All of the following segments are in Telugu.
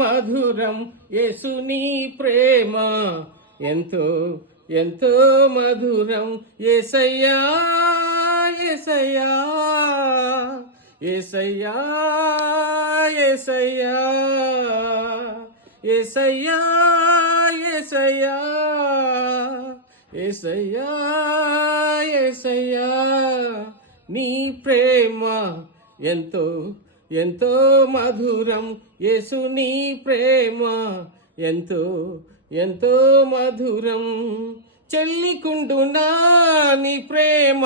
మధురం యేసుని ప్రేమ ఎంతో ఎంతో మధురం యేసయ్యా యేసయ్యా యేసయ్యా యేసయ్యా యేసయ్యా యేసయ్యా యేసయ్యా యేసయ్యా నీ ప్రేమ ఎంతో ఎంతో మధురం యేసుని ప్రేమ ఎంతో ఎంతో మధురం చెల్లికుండునా నీ ప్రేమ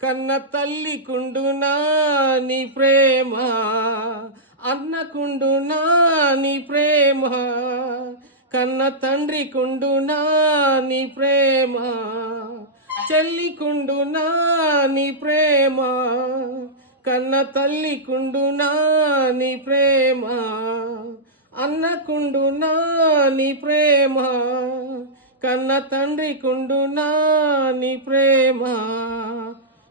కన్న తల్లికుండునా నీ ప్రేమ అన్నకుండునా నీ ప్రేమ కన్న తండ్రికుండునా నీ ప్రేమ చెల్లికుండునా నీ ప్రేమ కన్న తల్లికుండునా నీ ప్రేమ అన్నకుండునా నీ ప్రేమ కన్న తండ్రికుండునా నీ ప్రేమ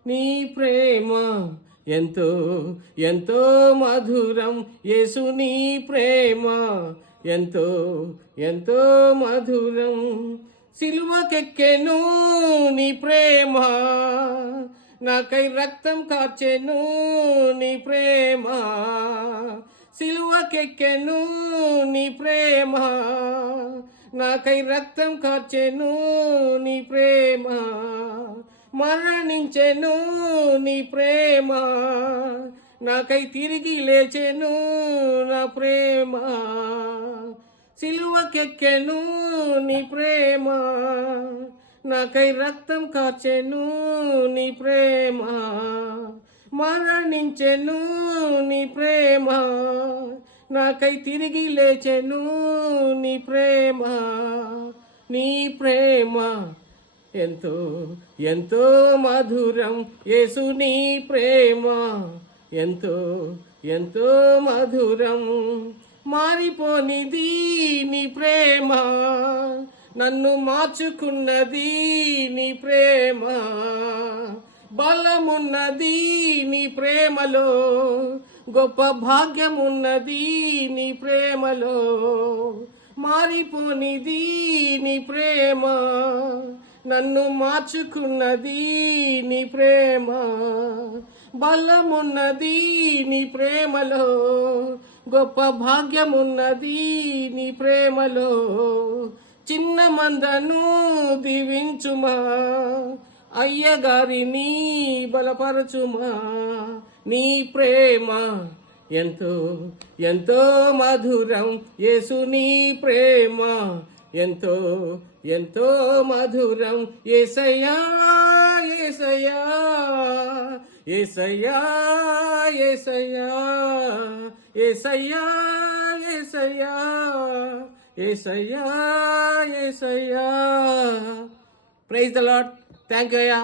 నీ ప్రేమ ఎంతో ఎంతో మధురం యేసుని ప్రేమ ఎంతో ఎంతో మధురం సిలువకెక్కెను నీ ప్రేమ నాకై రక్తం కార్చెను నీ ప్రేమ సిలువకెక్కెను నీ ప్రేమ నాకై రక్తం కార్చెను నీ ప్రేమ మరణించెను నీ ప్రేమ నాకై తిరిగి లేచెను నా ప్రేమ సిలువకెక్కెను నీ ప్రేమ నాకై రక్తం కార్చెను నీ ప్రేమ మరణించెను నీ ప్రేమ నాకై తిరిగి లేచెను నీ ప్రేమ నీ ప్రేమ ఎంతో ఎంతో మధురం యేసుని ప్రేమ ఎంతో ఎంతో మధురం మారిపోనిది నీ ప్రేమ నన్ను మార్చుకున్నది నీ ప్రేమ బలమున్నది నీ ప్రేమలో గొప్ప భాగ్యమున్నది నీ ప్రేమలో మారిపోనిది నీ ప్రేమ నన్ను మార్చుకున్నది నీ ప్రేమ బలమున్నది నీ ప్రేమలో గొప్ప భాగ్యమున్నది నీ ప్రేమలో చిన్న మందను దీవించుమా అయ్యగారిని బలపరచుమా నీ ప్రేమ ఎంతో ఎంతో మధురం యేసుని ప్రేమ ఎంతో ఎంతో మధురం యేసయ్యా యేసయ్యా యేసయ్యా యేసయ్యా యేసయ్యా యేసయ్యా యేసయ్యా యేసయ్యా ప్రైజ్ ద లార్డ్ థాంక్యూ అయ్యా.